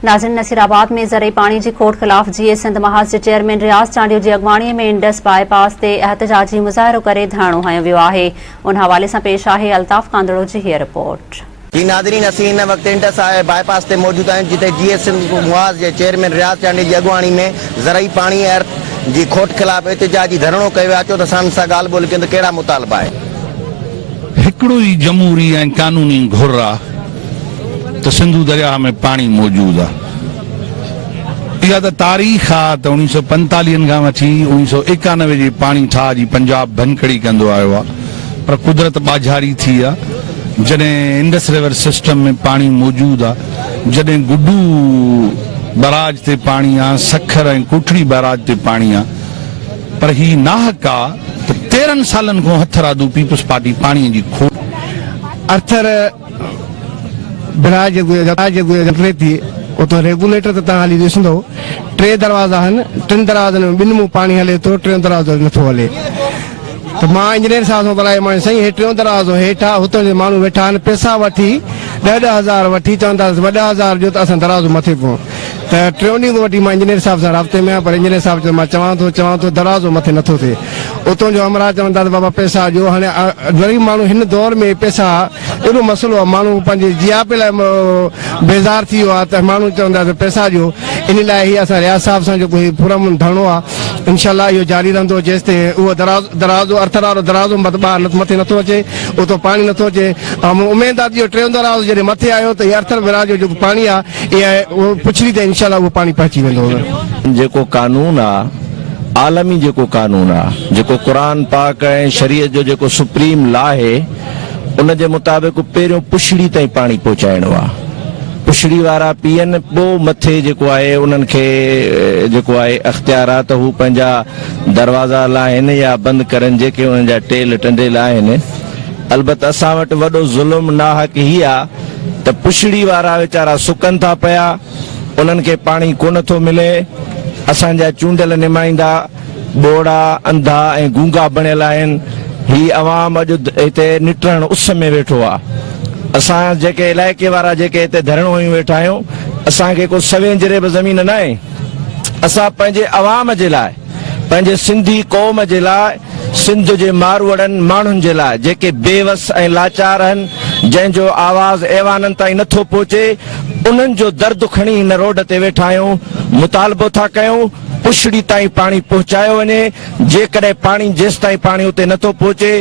नाज़रीन, नसीराबाद में ज़रई पानी की खोट खिलाफ जीए सिंध महाज़ के चेयरमैन रियाज़ चांडियो की अगवाणी में इंडस बाईपास से एहतजाजी मुज़ाहिरो करे धरणो हयो वियो आहे। उन हवाले से पेश आहे अल्ताफ़ कांदड़ो की हीअ रिपोर्ट। जी नाज़रीन, असीं इन वक्त इंडस बाईपास से मौजूद आहियूं जिते जीए सिंध महाज़ के चेयरमैन रियाज़ चांडियो की अगवाणी में ज़रई पानी की खोट खिलाफ एहतजाजी धरणो कयो आहे। अचो त असां सां ॻाल्हि ॿोल कयूं त कहिड़ा मुतालबा आहे। हिकिड़ो ई जमहूरी ऐं कानूनी घुर आहे तो सिंधु दरिया में पानी मौजूद है। इहा त तारीख़ आहे त 1945 खां वठी 1991 जी पानी ठाह जी पंजाब भनकड़ी कंदो आयो आहे, पर कुदरत बाझारी थी आहे। जॾहिं इंडस रिवर सिस्टम में पानी मौजूद आहे, जॾहिं गुड्डू बराज ते पानी आहे, सखर ऐं कोठड़ी बराज ते पानी आहे, पर ही नाहक आहे त 13 सालनि खां हथरादू पीपल्स पार्टी पानी जी खोट अर्थर बिराज थी तो रेगुलेटर तो हाली ॾिसंदो 3 दरवाजा आहिनि, 3 दरवाजनि में 2 में पानी हले तो 3 दरवाजो नथो हले। तो मां इंजीनियर साहब सां ॻाल्हायो, मां साईं हे 3 दरवाजो हेठा हुतां जे माण्हू वेठा आहिनि, पैसा वठी 10,000 वठी चवंदा 10,000 जो त असां दरवाजो मथे पऊं। त 3 ॾींहं वठी मां इंजीनियर साहब सां राब्ते में आहियां, पर इंजीनियर साहब चयो मां चवां थो दरवाजो मथे नथो थिए। उतां जो हमरा चवंदा बाबा पैसा ॾियो। हाणे ग़रीब माण्हू हिन दौर में पैसा एॾो मसइलो आहे, माण्हू पंहिंजे जियापे लाइ बेज़ार थी वियो आहे, त माण्हू चवंदा त पैसा ॾियो। इन लाइ ही असां रियाज़ साहब सां जेको पुरअमन धरणो आहे इंशाअल्लाह इहो जारी रहंदो जेसिताईं उहो दरवाजो अर्थर वारो दरवाजो मथे नथो अचे, उतो पानी नथो अचे। ऐं उमेद आहे इहो 3 दरवाजो जॾहिं मथे आयो त अर्थर विराज जो जेको पानी आहे इहा पुछड़ी ते इंशाअल्लाह उहो पानी पहुची वेंदो। जेको कानून आहे आलमी जेको कानून आहे, जेको कुरान पाक ऐं शरीयत जो जेको सुप्रीम लॉ आहे, उन जे मुताबिक़ पहिरियों पुछड़ी ताईं पानी पहुचाइणो आहे। पुछड़ी वारा पीअनि, पोइ मथे जेको आहे उन्हनि खे जेको आहे अख़्तियार आहे त हू पंहिंजा दरवाज़ा लाहिनि या बंदि करनि जेके उन्हनि जा टेल टंडेल आहिनि। अलबत्त असां वटि वॾो ज़ुल्म नाहक ही आहे त पुछड़ी वारा वीचारा सुकनि था पिया, उन्हनि खे पाणी कोन थो मिले। असांजा चूंडियल नुमाइंदा बोड़ा अंधा ऐं गूंगा बणियल आहिनि। ही अवाम अॼु हिते निटण उस में वेठो आहे। असां जेके इलाइक़े वारा जेके हिते धरणो आहियूं वेठा आहियूं, असांखे को सवें जरे बि ज़मीन न आहे। असां पंहिंजे अवाम जे लाइ, पंहिंजे सिंधी क़ौम जे लाइ, सिंध जे मारवड़नि माण्हुनि जे लाइ जेके बेवस ऐं लाचार आहिनि, जंहिंजो आवाज़ ऐवाननि ताईं नथो पहुचे, उन्हनि जो दर्द खणी हिन रोड ते वेठा आहियूं। मुतालबो था कयूं पुछड़ी ताईं पानी पहुचायो वञे। जेकॾहिं पानी जेसिताईं पानी उते नथो पहुचे,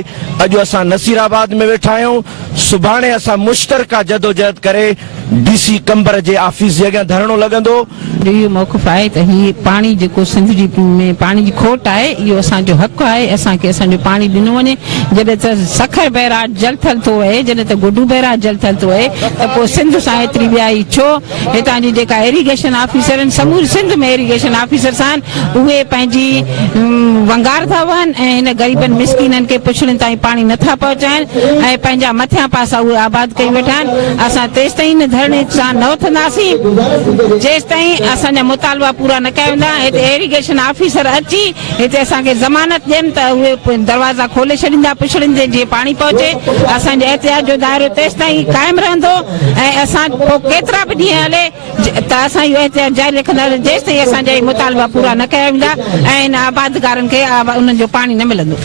अॼु असां नसीराबाद में वेठा आहियूं, सुभाणे असां मुश्तरका जदोजहद करे डीसी कंबर जे ऑफिस जे अॻियां धरणो लॻंदो। इहो मौक़िफ़ आहे त ही पानी जेको सिंध जी में पानी जी खोट आहे, इहो असांजो हक़ आहे। असांखे असांजो पानी ॾिनो वञे। जॾहिं त सखर बैराज जलथल थो वहे, जॾहिं त गुड्डू बैराज जलथल थो वहे, त पोइ सिंध सां एतिरी ॿियाई छो? हितां जी जेका इरीगेशन ऑफिसर आहिनि, समूरे सिंध में इरीगेशन ऑफिसर आहिनि, उहे पंहिंजी वंगार था वहनि ऐं हिन ग़रीबनि मिसकीननि खे पुछड़नि ताईं पानी नथा पहुचाइनि ऐं पंहिंजा मथियां पासा उहे आबाद कई वेठा आहिनि। असां तेसिताईं हिन धरणे सां न उथंदासीं जेसिताईं असांजा मुतालबा पूरा न कया वेंदा। हिते इरीगेशन ऑफिसर अची हिते असांखे ज़मानत ॾियनि त उहे दरवाज़ा खोले छॾींदा पुछड़नि ते जीअं पानी पहुचे। असांजे एहतियात जो दाइरो तेसिताईं क़ाइमु रहंदो ऐं असां पोइ केतिरा बि ॾींहं हले त असां इहो एहतियात जारी रखंदासीं जेसिताईं असांजा मुतालबा पूरा न कया वेंदा ऐं इन आबादकारनि खे उन्हनि जो पानी न मिलंदो।